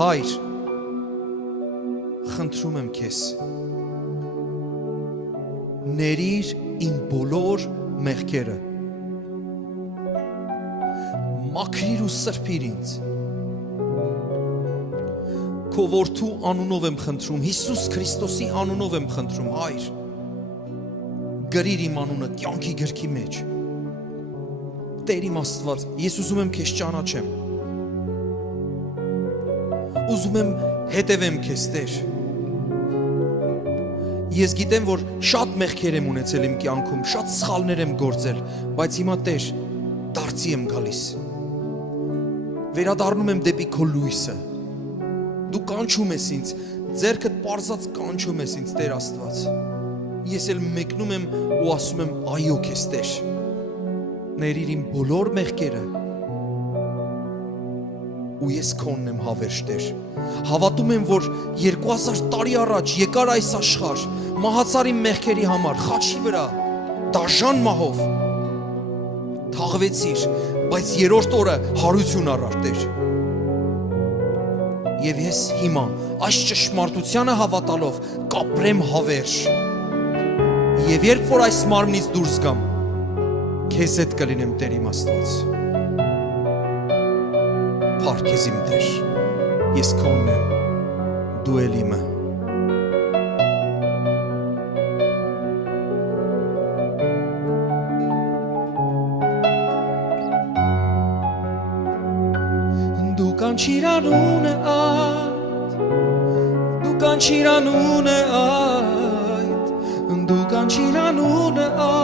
Հայր, խնդրում եմ քեզ, ներիր իմ բոլոր մեղքերը, մաքրիր ու սրբիր ինձ, քո որդու անունով եմ խնդրում, Հիսուս Քրիստոսի անունով եմ խնդրում, Հայր, գրիր իմ անունը կյանքի գրքի մեջ, Տեր իմ Աստված, ես ուզում եմ քեզ ճանաչեմ, ուզում եմ հետևեմ քեզ, Տեր, ես գիտեմ, որ շատ մեղքեր եմ ունեցել իմ կյանքում, շատ սխալներ եմ գործել, բայց հիմա Տեր, դարձի եմ գալիս, վերադառնում եմ դեպի քո լույսը, դու կանչում ես ինձ, ձեռքդ պարզած կանչում ես ինձ, Տեր Աստված, ես էլ մեկնում եմ ու ասում եմ այո քեզ, Տեր, ներիր իմ բոլոր մեղքերը, ու ես քոնն եմ հավերժ, Տեր, հավատում եմ, որ 2000 տարի առաջ եկար այս աշխարհ, մահացար իմ մեղքերի համար, խաչի վրա, դաժան մահով, թաղվեցիր, բայց երրորդ օրը հարություն առար, Տեր, և ես հիմա այս ճշմարտությանը հավատալով կապրեմ հավերժ, և երբ որ այս մարմնից դուրս գամ, քեզ հետ կլինեմ, Տեր իմ Աստված, փառք քեզ իմ Տեր, ես քոնն եմ, դու էլ իմը, դու կանչիր անունը այդ, դու կանչիր անունը այդ, դու կանչիր անունը այդ,